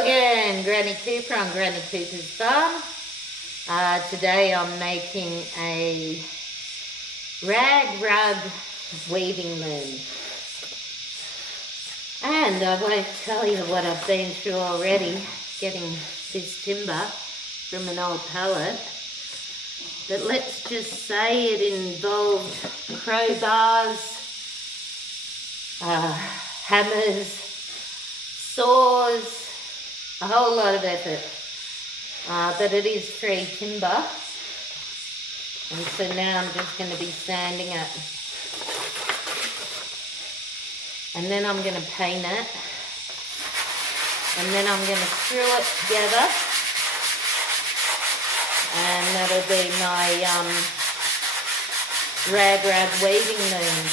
Hello again, Granny Cooper on Granny Cooper's farm. Today I'm making a rug weaving loom. And I won't tell you what I've been through already, getting this timber from an old pallet. But let's just say it involved crowbars, hammers, saws, a whole lot of effort. But it is free timber. And so now I'm just going to be sanding it. And then I'm going to paint it. And then I'm going to screw it together. And that'll be my rag weaving loom.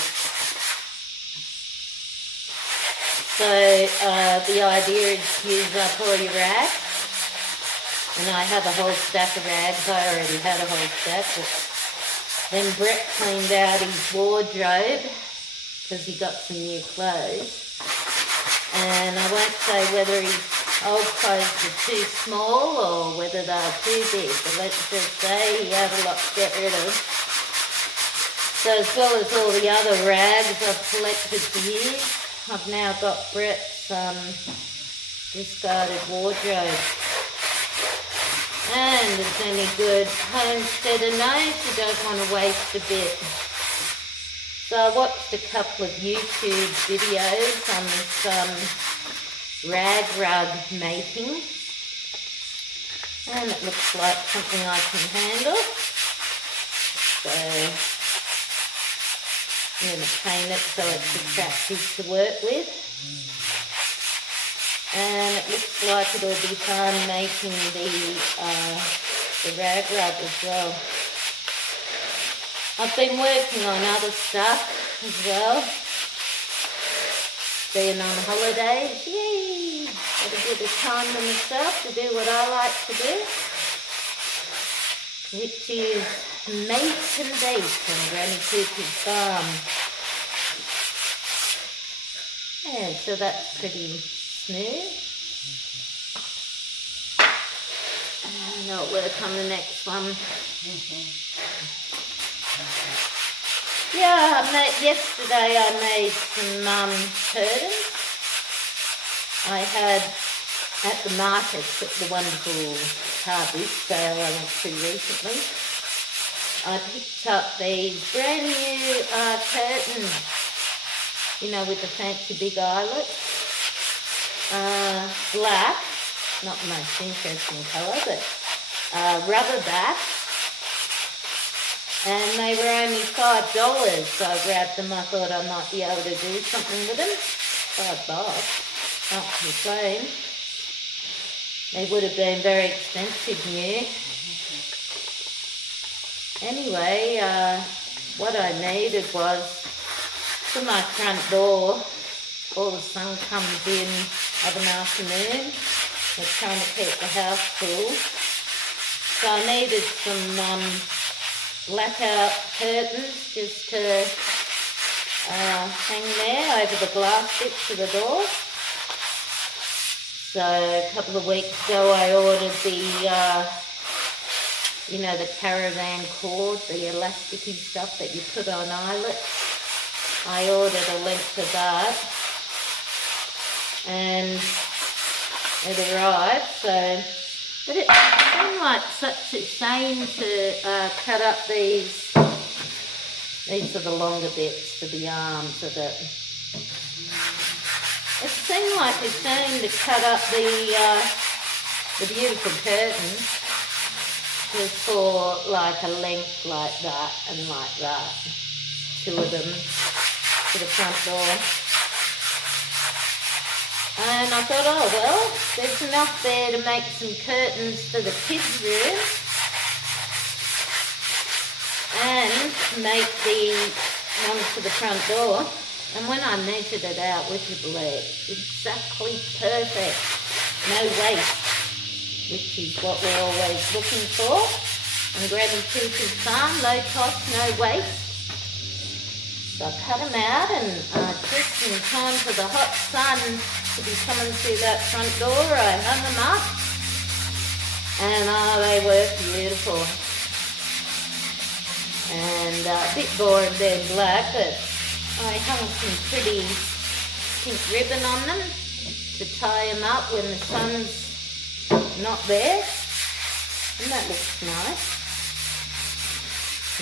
So the idea is to use up all your rags. And I have a whole stack of rags. I already had a whole stack. But then Brett cleaned out his wardrobe because he got some new clothes. And I won't say whether his old clothes were too small or whether they were too big. But let's just say he had a lot to get rid of. So as well as all the other rags I've collected for years, I've now got Brett's discarded wardrobe. And as any good homesteader knows, you don't want to waste a bit. So I watched a couple of YouTube videos on this rug making. And it looks like something I can handle. So I'm going to paint it so it's attractive to work with. And it looks like it'll be fun making the rug as well. I've been working on other stuff as well. Being on holidays, yay! Got a bit of time for myself to do what I like to do, which is make and bake on Granny Cooper's farm. Yeah, so that's pretty smooth. And I'll work on the next one. Yeah, yesterday I made some curtains. I had at the market at the wonderful car boot sale I went to recently. I picked up these brand new curtains, you know, with the fancy big eyelets. Black, not the most interesting colour, but rubber back. And they were only $5, so I grabbed them. I thought I might be able to do something with them. $5, can't complain. They would have been very expensive new. Anyway, what I needed was for my front door. All the sun comes in of an afternoon. We're trying to keep the house cool. So I needed some blackout curtains just to hang there over the glass bits of the door. So a couple of weeks ago I ordered the, you know, the caravan cord, the elasticy stuff that you put on eyelets. I ordered a length of that. And it arrived, so, but it seemed like such a shame to cut up these are the longer bits for the arms of it. It seemed like a shame to cut up the beautiful curtains just for like a length like that and like that, two of them to the front door. And I thought, oh well, there's enough there to make some curtains for the kids' room and make the one for the front door. And when I measured it out, would you believe, exactly perfect, no waste, which is what we're always looking for. On Granny Cooper's farm, low cost, no waste. So I cut them out and just in time for the hot sun to be coming through that front door. I hung them up, and they work beautiful. And a bit boring being black, but I hung some pretty pink ribbon on them to tie them up when the sun's not there, and that looks nice.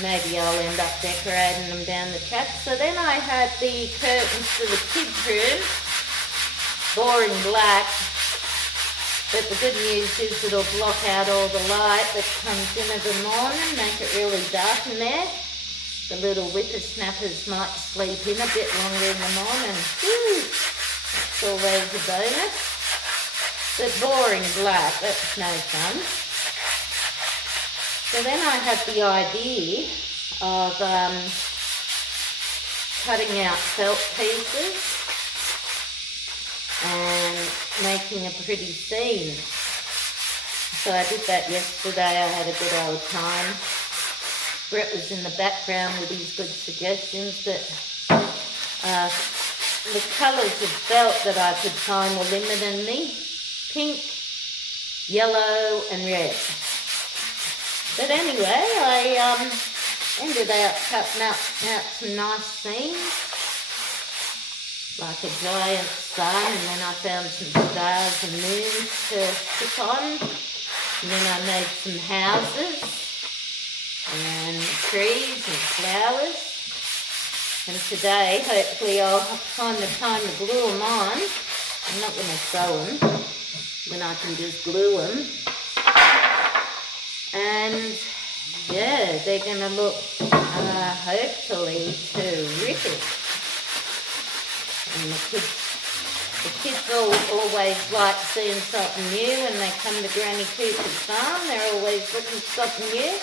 Maybe I'll end up decorating them down the track. So then I had the curtains for the kids' room, boring black, but the good news is it'll block out all the light that comes in of the morning, make it really dark in there. The little whippersnappers might sleep in a bit longer in the morning. Woo! That's always a bonus. But boring black, that's no fun. So then I had the idea of cutting out felt pieces and making a pretty scene. So I did that yesterday. I had a good old time. Brett was in the background with his good suggestions, but the colours of felt that I could find were limiting me. Pink, yellow and red. But anyway, I ended up cutting out some nice scenes, like a giant sun, and then I found some stars and moons to stick on, and then I made some houses, and trees and flowers, and today, hopefully I'll find the time to glue them on. I'm not going to sew them, then I can just glue them. And yeah, they're going to look hopefully terrific. And the kids always like seeing something new when they come to Granny Cooper's farm. They're always looking for something new.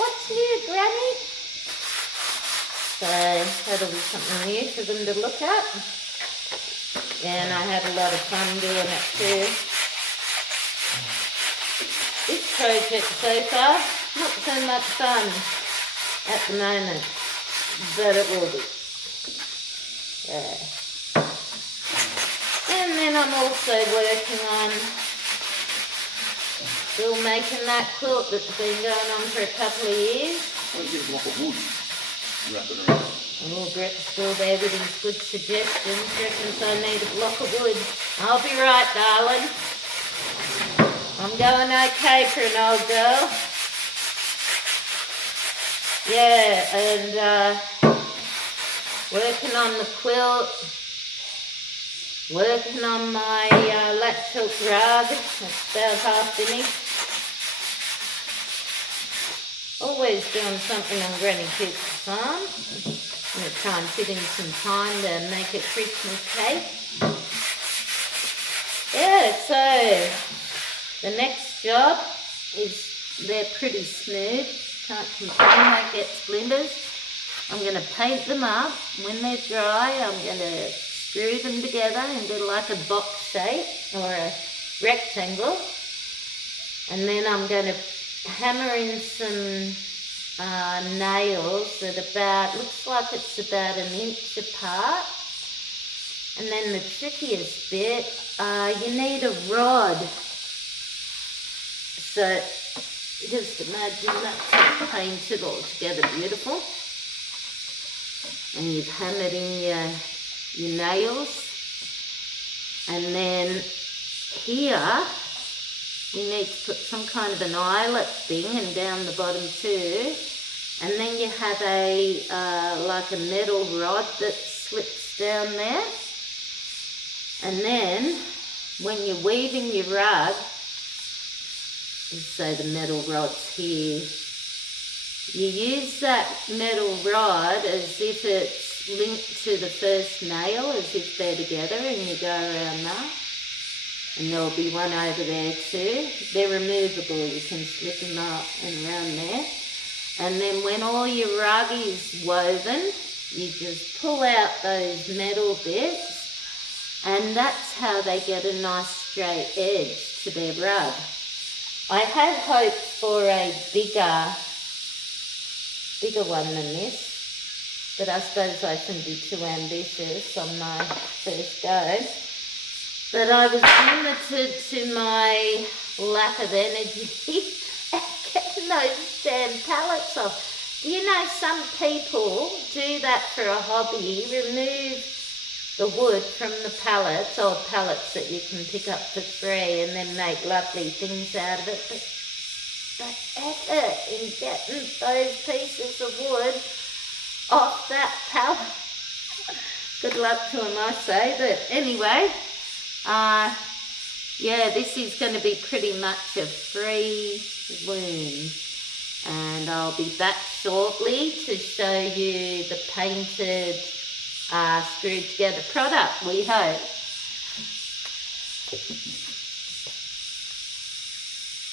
What's new, Granny? So that'll be something new for them to look at. And I had a lot of fun doing it too. This project so far, not so much fun at the moment, but it will be. Yeah. And then I'm also working on still making that quilt that's been going on for a couple of years. Well, you get a block of wood, wrap it around. Oh, Brett's still there with his good suggestions. Reckons I need a block of wood. I'll be right, darling. I'm going okay for an old girl. Yeah, and working on the quilt, working on my latch hook rug. That's about half finished. Always doing something on Granny Cooper's farm. I'm going to try and fit in some time to make a Christmas cake. Yeah, so the next job is, they're pretty smooth, can't complain, I get splinters. I'm going to paint them up. When they're dry, I'm going to screw them together and do like a box shape or a rectangle. And then I'm going to hammer in some nails at about, looks like it's about 1 inch apart. And then the trickiest bit, you need a rod. So just imagine that painted all together beautiful. And you've hammered in your nails. And then here, you need to put some kind of an eyelet thing and down the bottom too. And then you have a like a metal rod that slips down there. And then when you're weaving your rug, so the metal rod's here, you use that metal rod as if it's linked to the first nail, as if they're together, and you go around that. And there'll be one over there too. They're removable, you can slip them up and around there. And then when all your rug is woven, you just pull out those metal bits, and that's how they get a nice straight edge to their rug. I had hoped for a bigger one than this, but I suppose I shouldn't be too ambitious on my first go. But I was limited to my lack of energy and getting those damn pallets off. Do you know some people do that for a hobby, remove the wood from the pallets, old pallets that you can pick up for free, and then make lovely things out of it. But the effort in getting those pieces of wood off that pallet, good luck to them, I say. But anyway, yeah, this is going to be pretty much a free loom, and I'll be back shortly to show you the painted screwed together product, we hope.